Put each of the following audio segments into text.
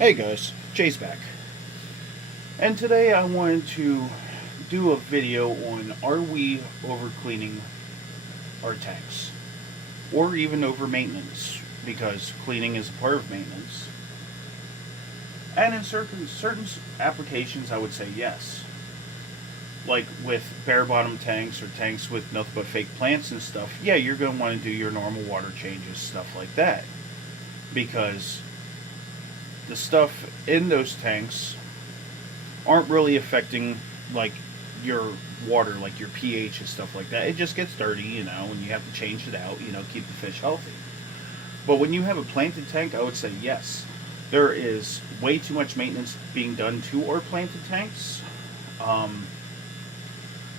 Hey guys, Jay's back. And today I wanted to do a video on are we over cleaning our tanks? Or even over maintenance, because cleaning is a part of maintenance. And in certain applications I would say yes. Like with bare bottom tanks or tanks with nothing but fake plants and stuff, yeah, you're going to want to do your normal water changes, stuff like that. Because the stuff in those tanks aren't really affecting like your water, like your pH and stuff like that. It just gets dirty, and you have to change it out, keep the fish healthy. But when you have a planted tank, I would say yes. There is way too much maintenance being done to our planted tanks.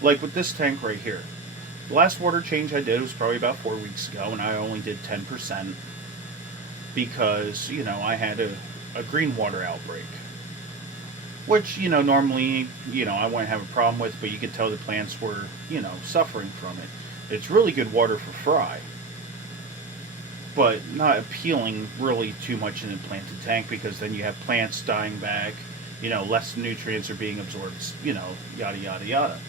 Like with this tank right here. The last water change I did was probably about 4 weeks ago, and I only did 10% because, I had a green water outbreak. Which, normally, I wouldn't have a problem with, but you could tell the plants were, suffering from it. It's really good water for fry, but not appealing really too much in a planted tank because then you have plants dying back, less nutrients are being absorbed, yada, yada, yada.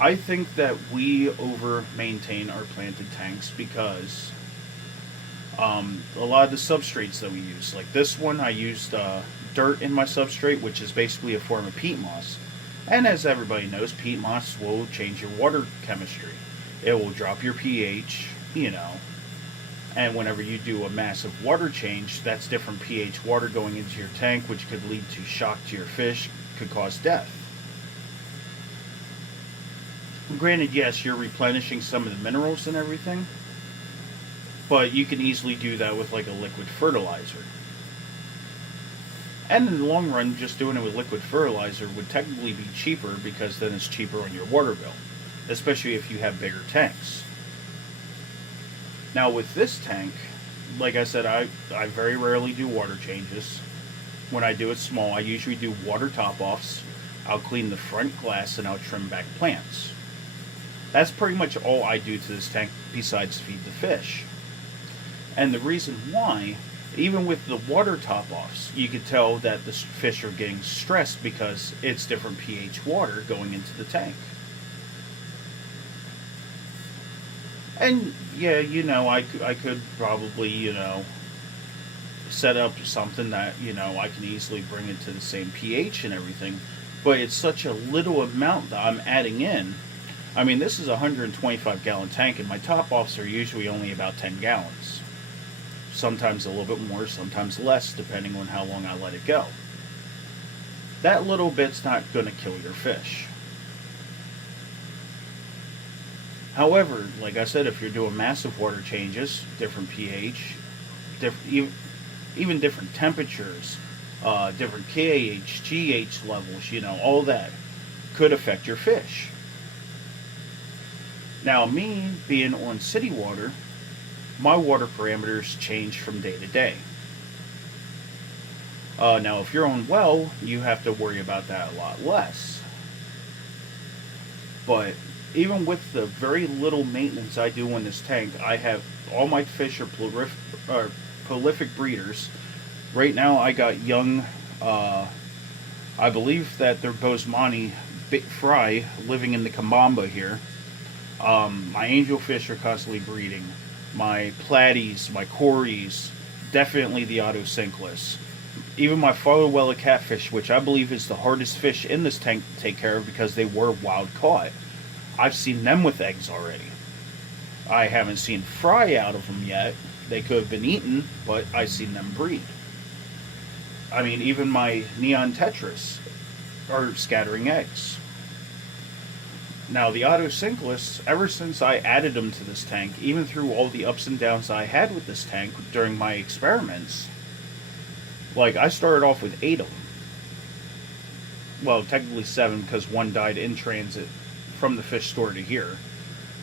I think that we over maintain our planted tanks because a lot of the substrates that we use, like this one, I used dirt in my substrate, which is basically a form of peat moss. And as everybody knows, peat moss will change your water chemistry. It will drop your pH, and whenever you do a massive water change, that's different pH water going into your tank, which could lead to shock to your fish, could cause death. Granted, yes, you're replenishing some of the minerals and everything, but you can easily do that with like a liquid fertilizer. And in the long run, just doing it with liquid fertilizer would technically be cheaper because then it's cheaper on your water bill, especially if you have bigger tanks. Now with this tank, like I said, I very rarely do water changes. When I do it small, I usually do water top-offs. I'll clean the front glass and I'll trim back plants. That's pretty much all I do to this tank besides feed the fish. And the reason why, even with the water top-offs, you could tell that the fish are getting stressed because it's different pH water going into the tank. And yeah, I could probably, set up something that, I can easily bring it to the same pH and everything. But it's such a little amount that I'm adding in. I mean, this is a 125 gallon tank, and my top-offs are usually only about 10 gallons. Sometimes a little bit more, sometimes less, depending on how long I let it go. That little bit's not going to kill your fish. However, like I said, if you're doing massive water changes, different pH, even different temperatures, different KH, GH levels, all that could affect your fish. Now, me being on city water, my water parameters change from day to day. Now, if you're on well, you have to worry about that a lot less. But even with the very little maintenance I do on this tank, I have all my fish are prolific breeders. Right now, I got young, I believe that they're Bosemani fry living in the Kambamba here. My angelfish are constantly breeding. My platies, my cories, definitely the Autosync Lists. Even my Fertilizer catfish, which I believe is the hardest fish in this tank to take care of because they were wild caught. I've seen them with eggs already. I haven't seen fry out of them yet. They could have been eaten, but I've seen them breed. I mean, even my neon tetras are scattering eggs. Now, the Autosync Lists, ever since I added them to this tank, even through all the ups and downs I had with this tank during my experiments, like, I started off with 8 of them. Well, technically 7, because one died in transit from the fish store to here.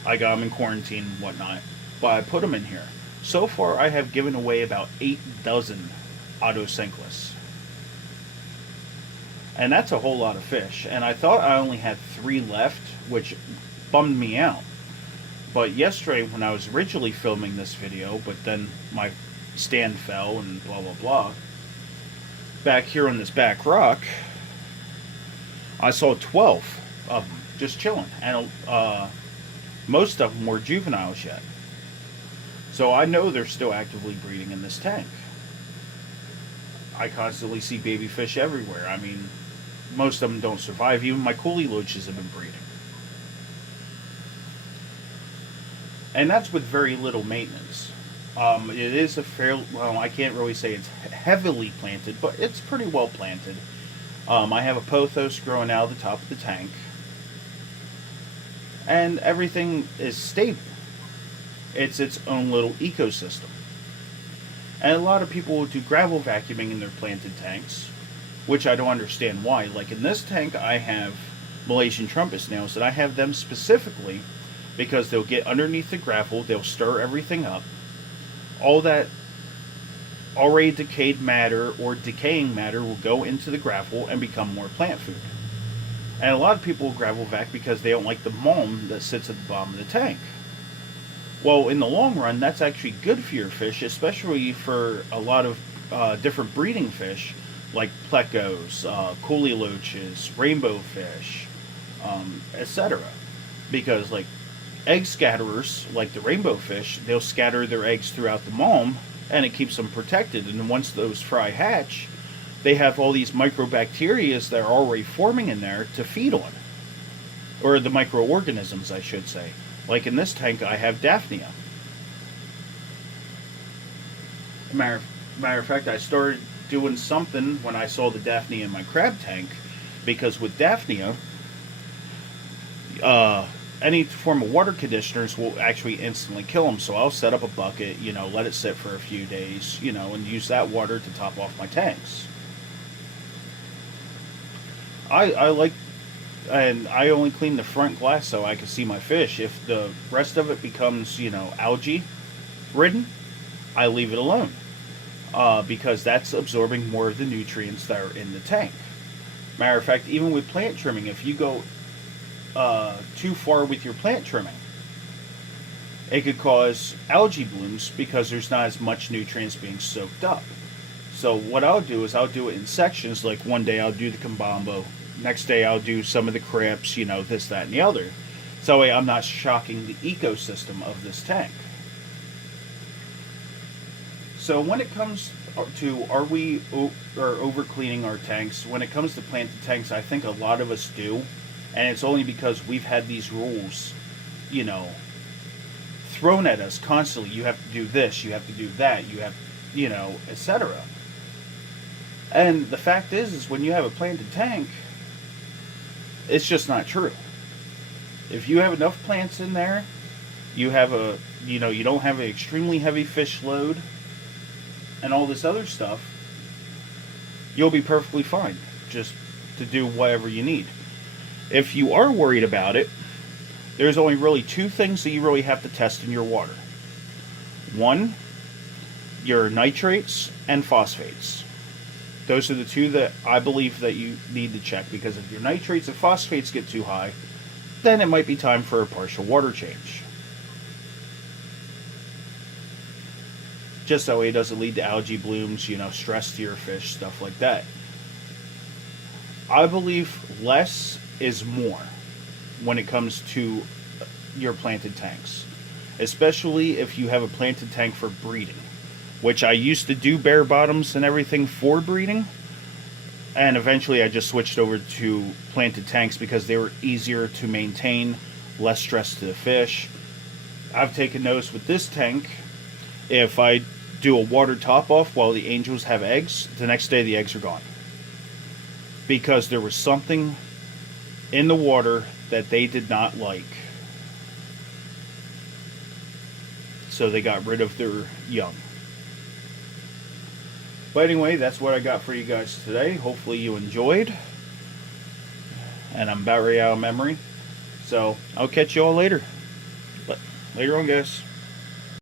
I got them in quarantine and whatnot, but I put them in here. So far, I have given away about 8 dozen Autosync Lists. And that's a whole lot of fish. And I thought I only had 3 left, which bummed me out. But yesterday, when I was originally filming this video, but then my stand fell and blah blah blah. Back here on this back rock, I saw 12 of them just chilling, and most of them were juveniles yet. So I know they're still actively breeding in this tank. I constantly see baby fish everywhere. I mean, most of them don't survive. Even my coolie loaches have been breeding. And that's with very little maintenance. It is a fair, well, I can't really say it's heavily planted, but it's pretty well planted. I have a pothos growing out of the top of the tank. And everything is stable. It's its own little ecosystem. And a lot of people will do gravel vacuuming in their planted tanks, which I don't understand why. Like in this tank, I have Malaysian trumpet snails, and I have them specifically because they'll get underneath the gravel, they'll stir everything up. All that already decayed matter or decaying matter will go into the gravel and become more plant food. And a lot of people will gravel vac because they don't like the mulm that sits at the bottom of the tank. Well, in the long run, that's actually good for your fish, especially for a lot of different breeding fish, like plecos, coolie loaches, rainbow fish, etc. Because, like, egg scatterers, like the rainbow fish, they'll scatter their eggs throughout the mulm, and it keeps them protected. And once those fry hatch, they have all these microbacteria that are already forming in there to feed on. Or the microorganisms, I should say. Like in this tank, I have Daphne. Matter of fact, I started doing something when I saw the Daphne in my crab tank, because with Daphne, any form of water conditioners will actually instantly kill them. So I'll set up a bucket, let it sit for a few days, and use that water to top off my tanks. I like, and I only clean the front glass so I can see my fish. If the rest of it becomes, algae ridden, I leave it alone. Because that's absorbing more of the nutrients that are in the tank. Matter of fact, even with plant trimming, if you go too far with your plant trimming, it could cause algae blooms because there's not as much nutrients being soaked up. So what I'll do is I'll do it in sections. Like one day I'll do the combombo, next day I'll do some of the crips, this, that, and the other. So that way I'm not shocking the ecosystem of this tank. So when it comes to are we over cleaning our tanks, when it comes to planted tanks, I think a lot of us do. And it's only because we've had these rules, thrown at us constantly. You have to do this, you have to do that, you have, etc. And the fact is when you have a planted tank, it's just not true. If you have enough plants in there, you have you don't have an extremely heavy fish load, and all this other stuff, you'll be perfectly fine just to do whatever you need. If you are worried about it, there's only really two things that you really have to test in your water. One, your nitrates and phosphates. Those are the two that I believe that you need to check, because if your nitrates and phosphates get too high, then it might be time for a partial water change. Just that way it doesn't lead to algae blooms, stress to your fish, stuff like that. I believe less is more when it comes to your planted tanks. Especially if you have a planted tank for breeding. Which I used to do bare bottoms and everything for breeding. And eventually I just switched over to planted tanks because they were easier to maintain, less stress to the fish. I've taken notice with this tank, if I do a water top off while the angels have eggs, the next day the eggs are gone. Because there was something in the water that they did not like. So they got rid of their young. But anyway, that's what I got for you guys today. Hopefully you enjoyed. And I'm about ready out of memory. So I'll catch you all later. But later on, guys.